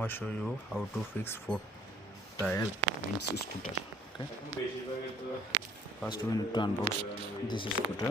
Now I show you how to fix 4 tire means scooter. Okay. First we need to unbox this scooter.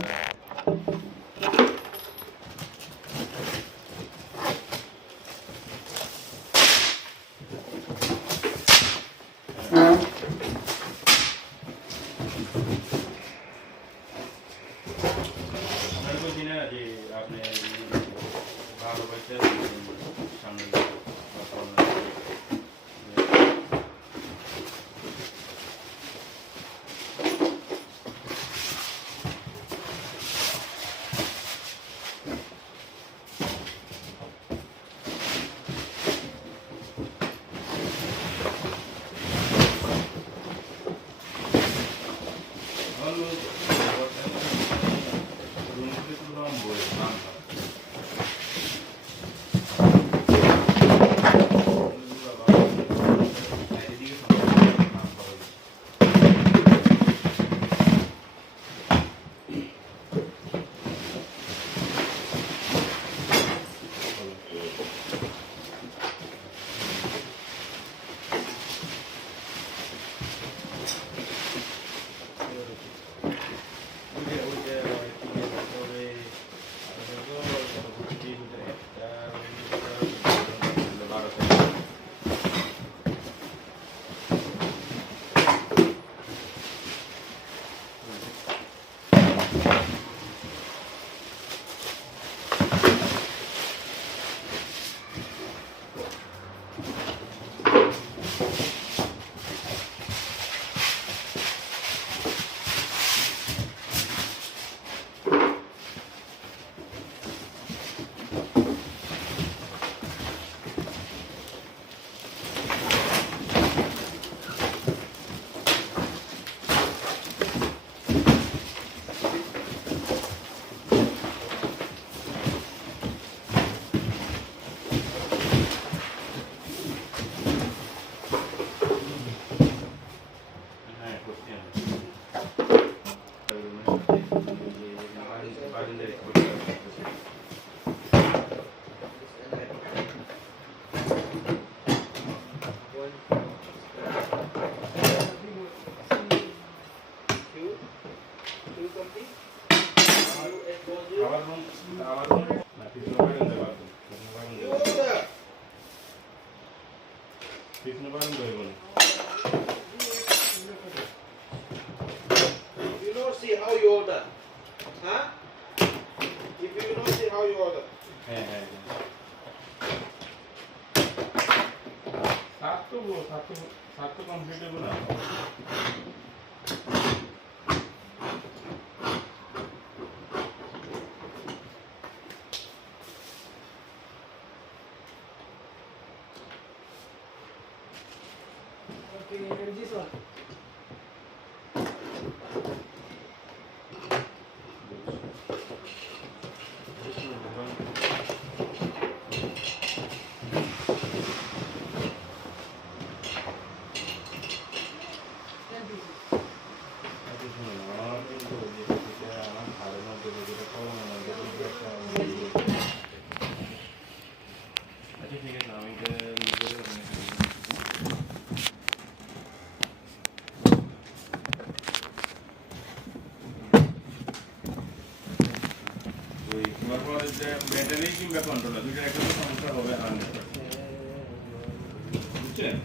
You not see how you order, huh? If you not see how you order. সাত তো complete হবে না। This one. Battery কিংবা controller দুইটার একটা তো সমস্যা হবে বুঝছেন?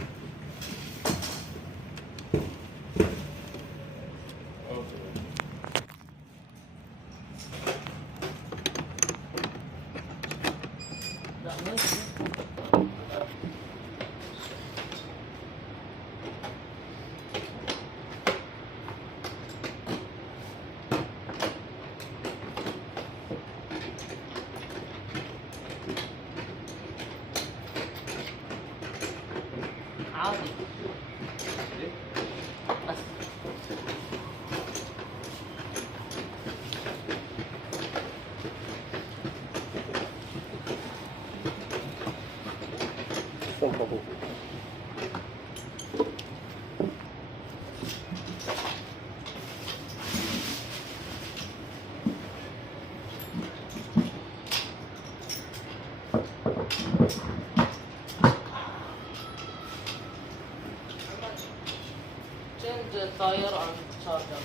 الطاير عن الشارجر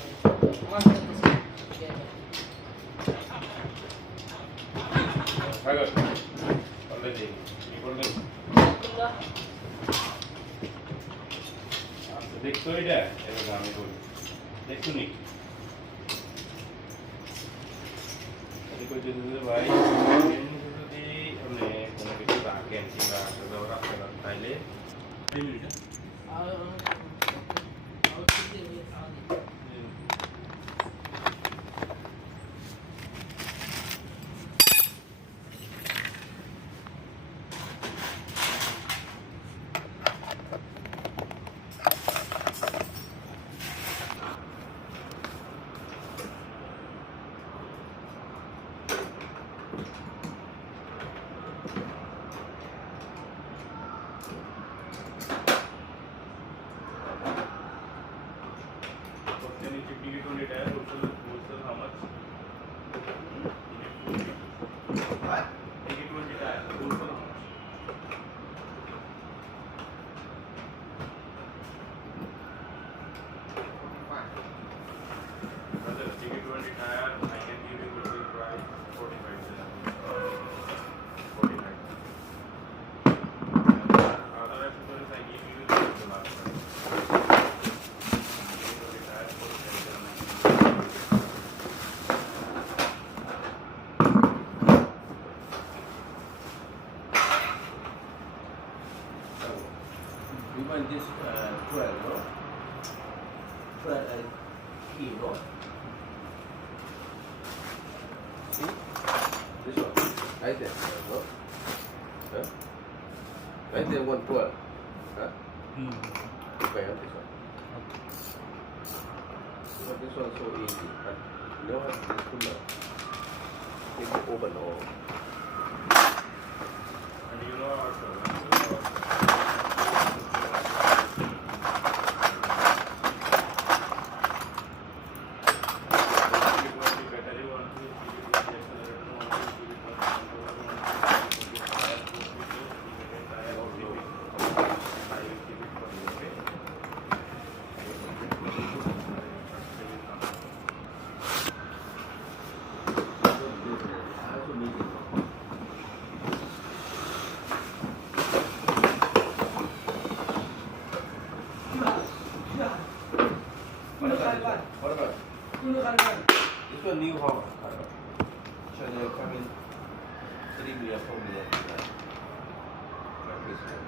ما في اتصال حاجة ولا دي يقول لك كلها দেখছো এটা এবার আমি বলি দেখছো নি আমি কই দিতে ভাই যদি মানে কোনো কিছু রাখেন কিংবা আসলে রাখতে না তাইলে 2 minute You want this 12, no? 12 and key, no? See? This one. Right there, no? Huh? Right there, 112. Huh? Okay, on this one. But this one so easy. But you know what? This one, need to open all. And you know also, what about this one new home? So they come in 3 million, 4 million. Like this one.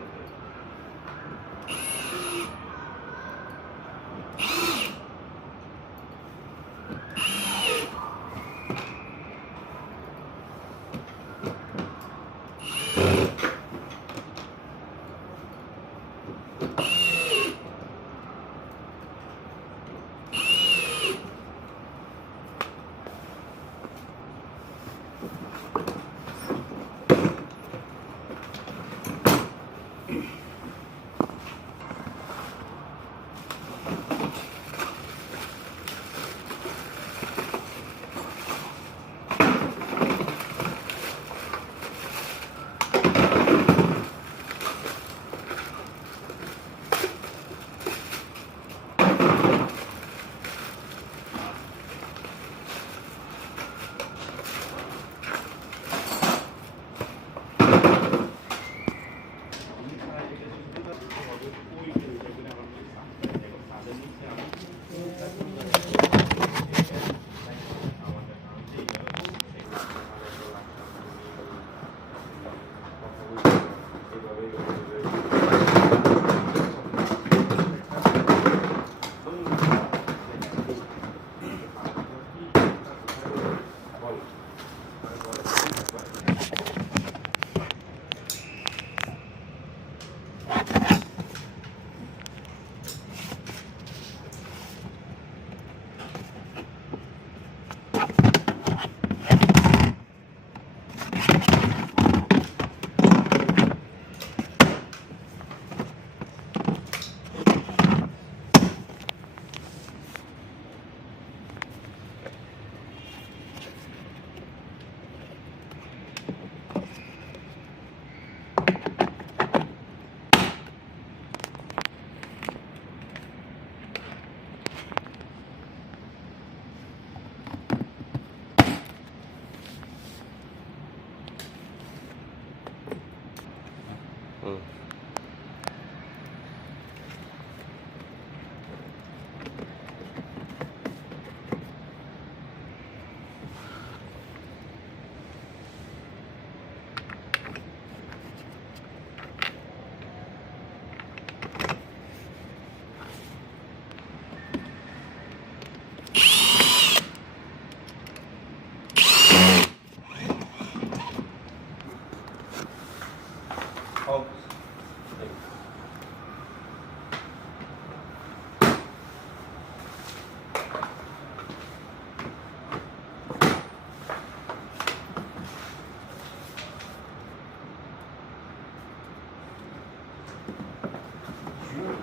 You're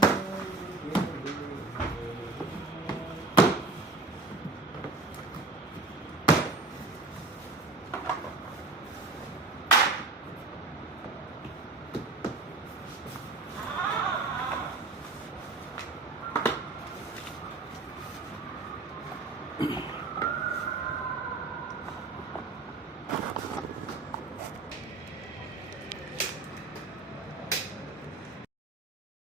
the